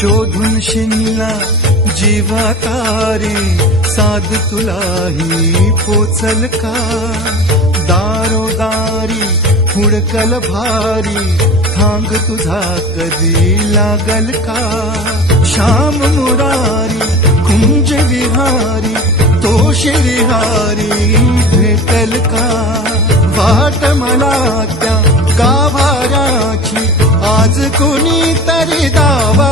शोधून शिनला जीवा तारे साध तुलाही पोचल का दारोदारी हुडकल भारी थांग तुझा कधी लागल का श्याम मुरारी कुंज विहारी तो श्रीहारी भेटल का वाट मला त्या गाभाऱ्याची आज कोणी तरी दावा